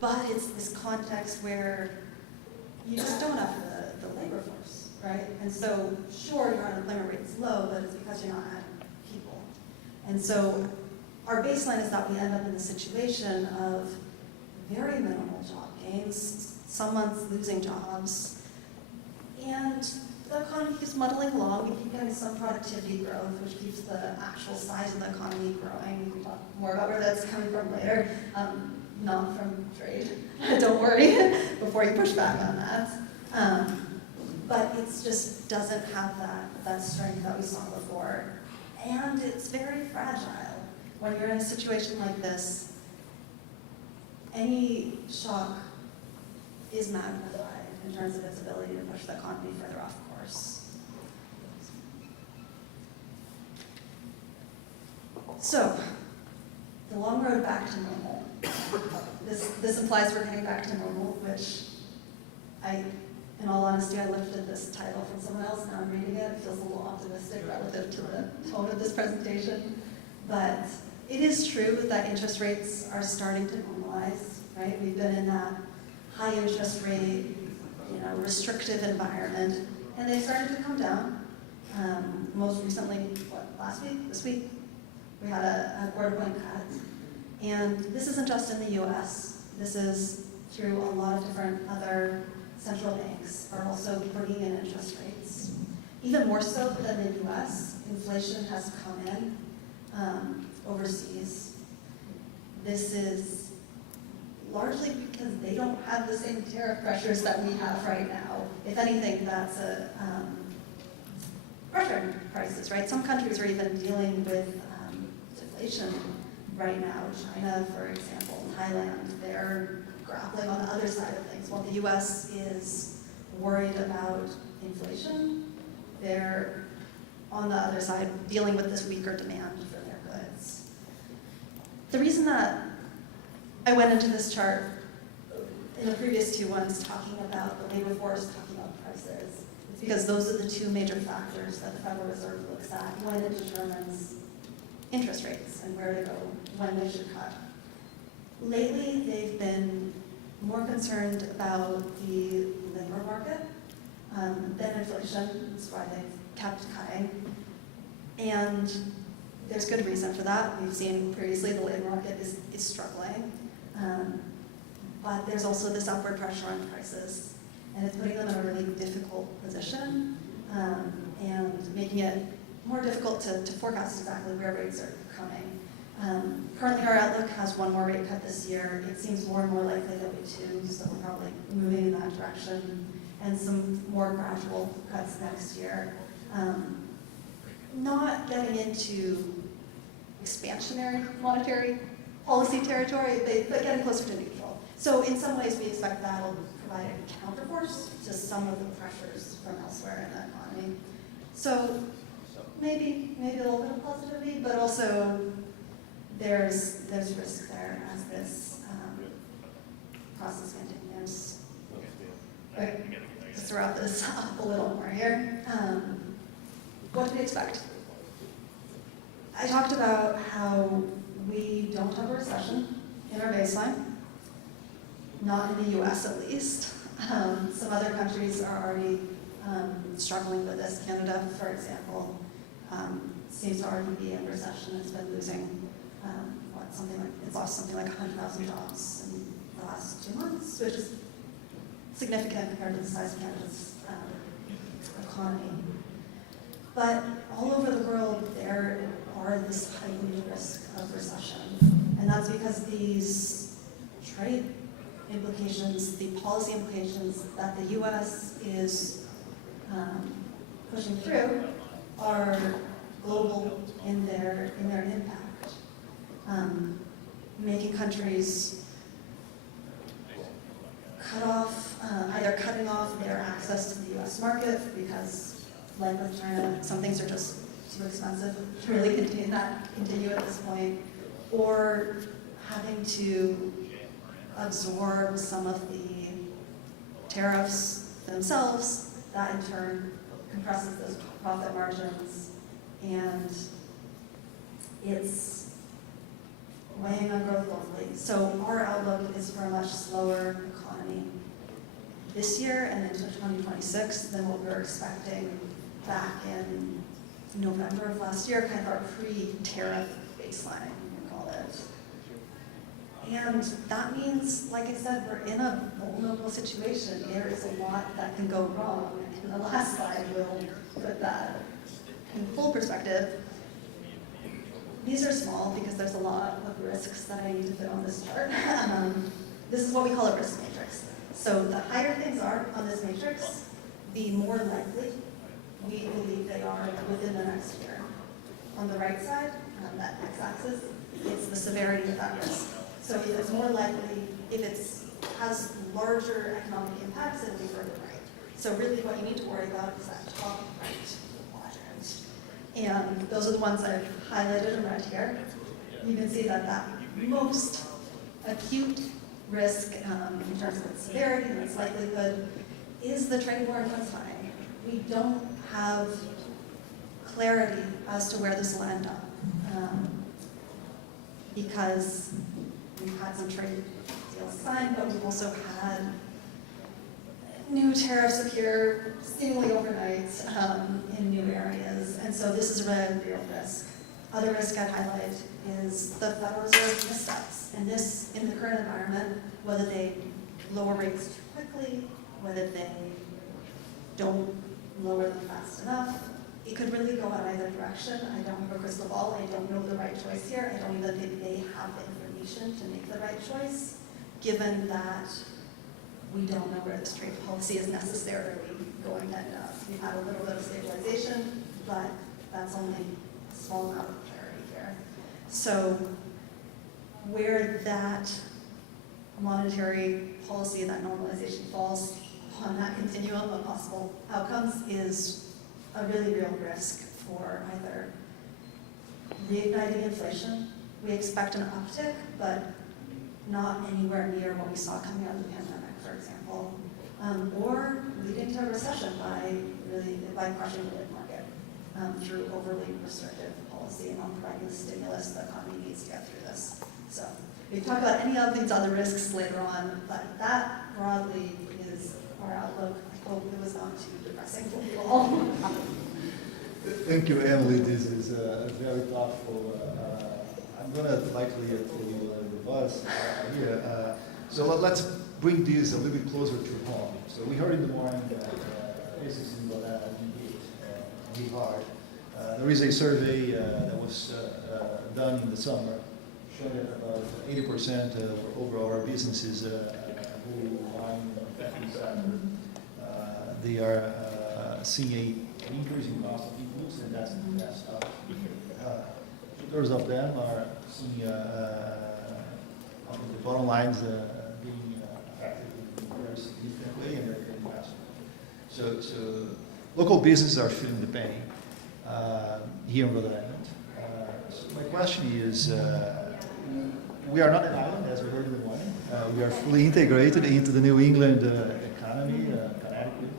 But it's this context where you just don't have the labor force, right? And so, sure, your unemployment rate is low, but it's because you're not adding people. And so, our baseline is that we end up in the situation of very minimal job gains, some months losing jobs, and the economy keeps muddling along. We keep getting some productivity growth, which keeps the actual size of the economy growing. We can talk more about where that's coming from later. Not from trade, don't worry, before you push back on that. But it just doesn't have that strength that we saw before. And it's very fragile. When you're in a situation like this, any shock is magnified in terms of its ability to push the economy further off course. So, the long road back to normal. This implies we're getting back to normal, which in all honesty, I lifted this title from someone else, now I'm reading it. It feels a little optimistic relative to the tone of this presentation. But it is true that interest rates are starting to normalize, right? We've been in that high interest rate, restrictive environment, and they started to come down. Most recently, this week, we had a quarter-point cut. And this isn't just in the US, this is through a lot of different other central banks are also bringing in interest rates. Even more so than the US, inflation has come in overseas. This is largely because they don't have the same tariff pressures that we have right now. If anything, that's pressuring prices, right? Some countries are even dealing with deflation right now. China, for example, Thailand, they're grappling on the other side of things. While the US is worried about inflation, they're on the other side dealing with this weaker demand for their goods. The reason that I went into this chart in the previous two ones talking about the labor force, talking about prices, is because those are the two major factors that the Federal Reserve looks at when it determines interest rates and where to go when they should cut. Lately, they've been more concerned about the labor market than inflation. That's why they've kept cutting. And there's good reason for that. We've seen previously the labor market is struggling. But there's also this upward pressure on prices. And it's putting them in a really difficult position and making it more difficult to forecast exactly where rates are coming. Currently, our outlook has one more rate cut this year. It seems more and more likely there'll be two, so we're probably moving in that direction, and some more gradual cuts next year. Not getting into expansionary monetary policy territory, but getting closer to neutral. So in some ways, we expect that'll provide a counterforce to some of the pressures from elsewhere in the economy. So maybe a little bit of positivity, but also there's risk there as this process continues. Right. Just to wrap this up a little more here. What do we expect? I talked about how we don't have a recession in our baseline, not in the US at least. Some other countries are already struggling with this. Canada, for example, seems to already be in recession. It's been losing it's lost something like 100,000 jobs in the last 2 months, which is significant compared to the size of Canada's economy. But all over the world, there are this heightened risk of recession. And that's because these trade implications, the policy implications that the US is pushing through are global in their impact. Making countries either cutting off their access to the US market because, like with China, some things are just too expensive to really continue at this point, or having to absorb some of the tariffs themselves, that in turn compresses those profit margins, and it's weighing on growth globally. So our outlook is for a much slower economy this year and into 2026 than what we were expecting back in November of last year, kind of our pre-tariff baseline, we call it. And that means, like I said, we're in a vulnerable situation. There is a lot that can go wrong. And the last slide will put that in full perspective. These are small because there's a lot of risks that I need to fit on this chart. This is what we call a risk matrix. So the higher things are on this matrix, the more likely we believe they are within the next year. On the right side, that x-axis, it's the severity of that risk. So if it's more likely, if it has larger economic impacts, it'll be further right. So really what you need to worry about is that top right quadrant. And those are the ones I've highlighted in red here. You can see that that most acute risk in terms of its severity and its likelihood is the trade war in Palestine. We don't have clarity as to where this will end up because we've had some trade deals signed, but we've also had new tariffs appear seemingly overnight in new areas, and so this is a really real risk. Other risk I'd highlight is the Federal Reserve missteps, and this, in the current environment, whether they lower rates too quickly, whether they don't lower them fast enough, it could really go in either direction. I don't have a crystal ball. I don't know the right choice here. I don't even think they have the information to make the right choice, given that we don't know where this trade policy is necessarily going to end up. We've had a little bit of stabilization, but that's only a small amount of clarity here. So where that monetary policy and that normalization falls on that continuum of possible outcomes is a really real risk for either reigniting inflation. We expect an uptick, but not anywhere near what we saw coming out of the pandemic, for example, or leading to a recession by crushing the labor market through overly restrictive policy and not providing the stimulus the economy needs to get through this. So we can talk about any of these other risks later on, but that broadly is our outlook. I hope it was not too depressing for you all. Thank you, Emily. This is very thoughtful. I'm going to likely follow the bus here. So let's bring this a little bit closer to home. So we heard in the morning that cases in Rhode Island hit hard. There is a survey that was done in the summer showing that about 80% of overall our businesses who are in the manufacturing sector, they are seeing an increase in cost of inputs, and that's up. Two-thirds of them are seeing the bottom lines being affected in a very significant way, and they're getting faster. So local businesses are feeling the pain here in Rhode Island. So my question is, we are not an island, as we heard in the morning. We are fully integrated into the New England economy, Connecticut,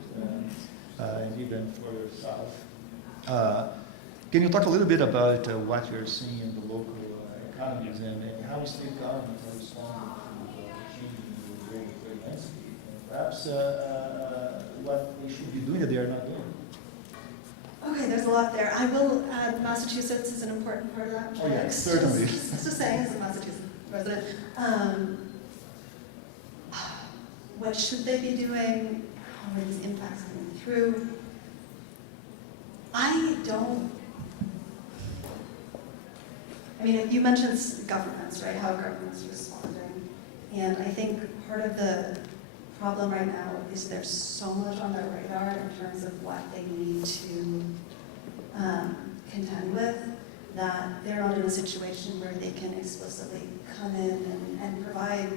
and even further south. Can you talk a little bit about what you're seeing in the local economies and how is the government responding to changing the regulatory landscape? And perhaps what they should be doing that they are not doing. Okay, there's a lot there. I will add Massachusetts is an important part of that. Oh yeah, certainly. Just saying, as a Massachusetts resident. What should they be doing? How are these impacts coming through? You mentioned governments, right? How governments are responding. And I think part of the problem right now is there's so much on their radar in terms of what they need to contend with, that they're not in a situation where they can explicitly come in and provide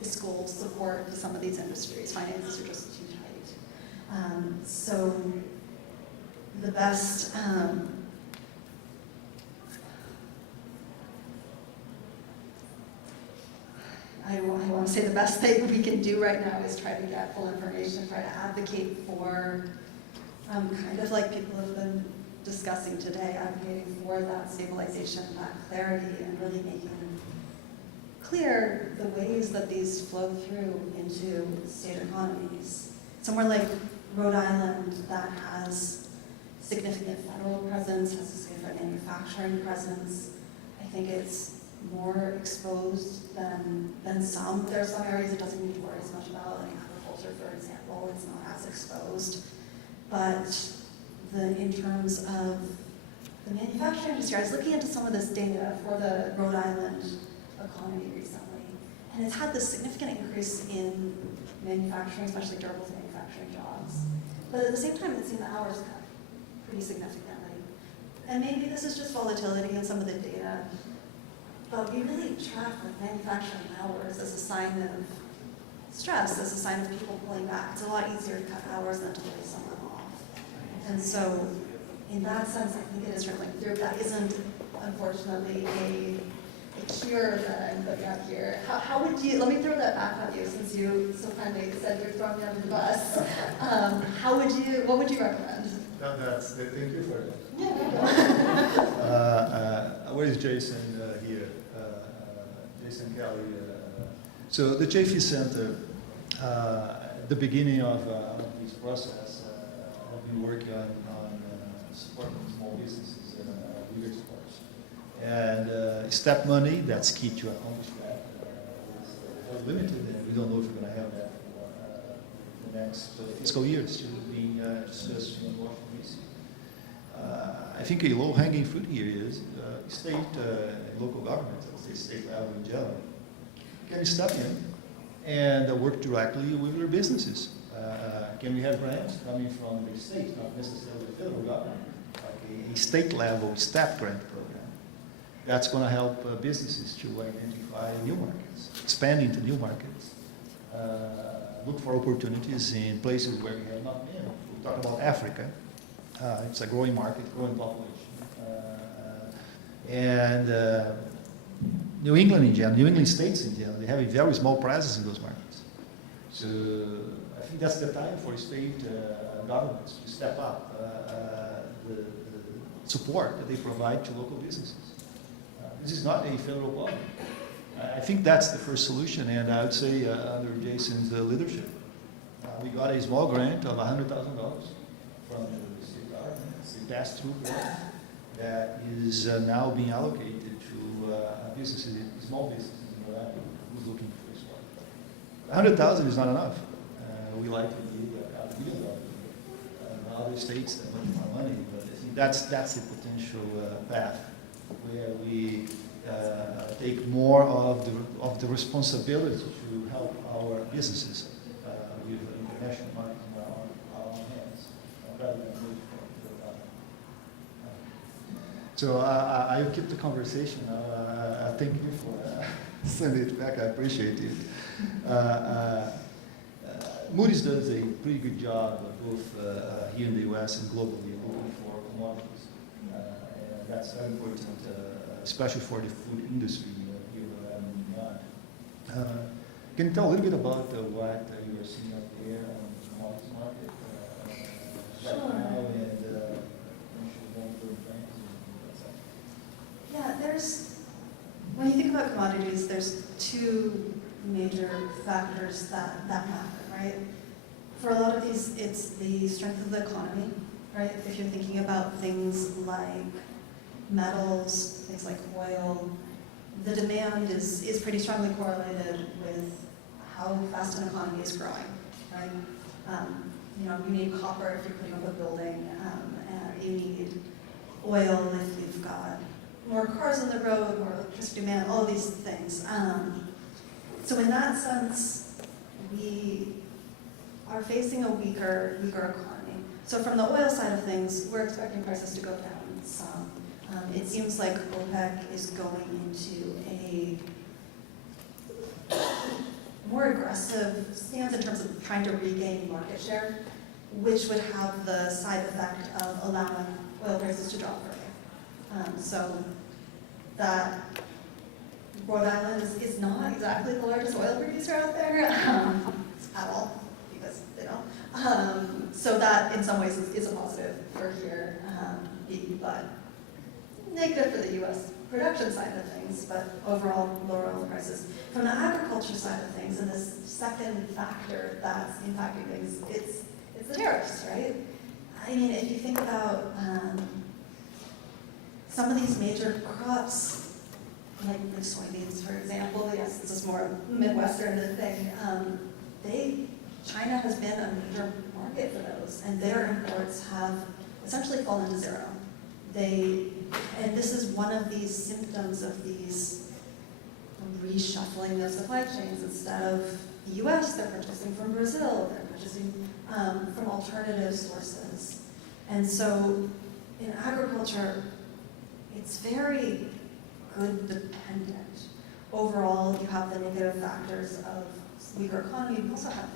fiscal support to some of these industries. Finances are just too tight. So the best I want to say the best thing we can do right now is try to get full information, try to advocate for, kind of like people have been discussing today, advocating for that stabilization, that clarity, and really making clear the ways that these flow through into state economies. Somewhere like Rhode Island that has significant federal presence, has a significant manufacturing presence. I think it's more exposed than some. There are some areas it doesn't need to worry as much about, like agriculture, for example, it's not as exposed. But in terms of the manufacturing industry, I was looking into some of this data for the Rhode Island economy recently, and it's had this significant increase in manufacturing, especially durables manufacturing jobs. But at the same time, it's seen the hours cut pretty significantly. And maybe this is just volatility in some of the data, but we really track with manufacturing hours as a sign of stress, as a sign of people pulling back. It's a lot easier to cut hours than to lay someone off. And so, in that sense, I think it is trickling through. That isn't, unfortunately, a cure that I'm putting out here. How would you, let me throw that back at you since you so kindly said you're throwing me under the bus. What would you recommend? Thank you for that. Yeah. Where is Jason here? Jason Kelly. So the Chafee Center, at the beginning of this process, I've been working on supporting small businesses, bigger supports. And step money, that's key to accomplish that. It's limited, and we don't know if we're going to have that for the next fiscal year. Still being discussed in Washington, D.C. I think a low-hanging fruit here is state, local government, state level in general, can step in and work directly with their businesses. Can we have grants coming from the state, not necessarily the federal government, like a state level STEP grant program? That's going to help businesses to identify new markets, expand into new markets, look for opportunities in places where we have not been. We talk about Africa. It's a growing market, growing population. And New England in general, New England states in general, they have a very small presence in those markets. So I think that's the time for state governments to step up the support that they provide to local businesses. This is not a federal problem. I think that's the first solution, and I would say under Jason's leadership, we got a small grant of $100,000 from the state government. It's a pass-through grant that is now being allocated to businesses, small businesses in Rhode Island who's looking for this one. $100,000 is not enough. We like to do $1 million. Other states that much more money, but I think that's a potential path where we take more of the responsibility to help our businesses with international markets in our own hands, rather than wait for the government. So I will keep the conversation. Thank you for sending it back. I appreciate it. Moody's does a pretty good job, both here in the U.S. and globally, looking for commodities. And that's very important, especially for the food industry here and beyond. Can you tell a little bit about what you are seeing out there on the commodities market right now and potential long-term trends? Yeah, when you think about commodities, there's two major factors that matter, right? For a lot of these, it's the strength of the economy, right? If you're thinking about things like metals, things like oil, the demand is pretty strongly correlated with how fast an economy is growing, right? You need copper if you're putting up a building, and you need oil if you've got more cars on the road, more electricity demand, all of these things. So in that sense, we are facing a weaker economy. So from the oil side of things, we're expecting prices to go down some. It seems like OPEC is going into a more aggressive stance in terms of trying to regain market share, which would have the side effect of allowing oil prices to drop further. So that Rhode Island is not exactly the largest oil producer out there at all, because they don't. So that, in some ways, is a positive for here, but negative for the U.S. production side of things, but overall lower oil prices. From the agriculture side of things, and this second factor that's impacting things, it's the tariffs, right? I mean, if you think about some of these major crops, like soybeans, for example, yes, this is more Midwestern thing, China has been a major market for those, and their imports have essentially fallen to zero. And this is one of these symptoms of these reshuffling of supply chains. Instead of the US, they're purchasing from Brazil, they're purchasing from alternative sources. And so in agriculture, it's very good dependent. Overall, you have the negative factors of weaker economy, you also have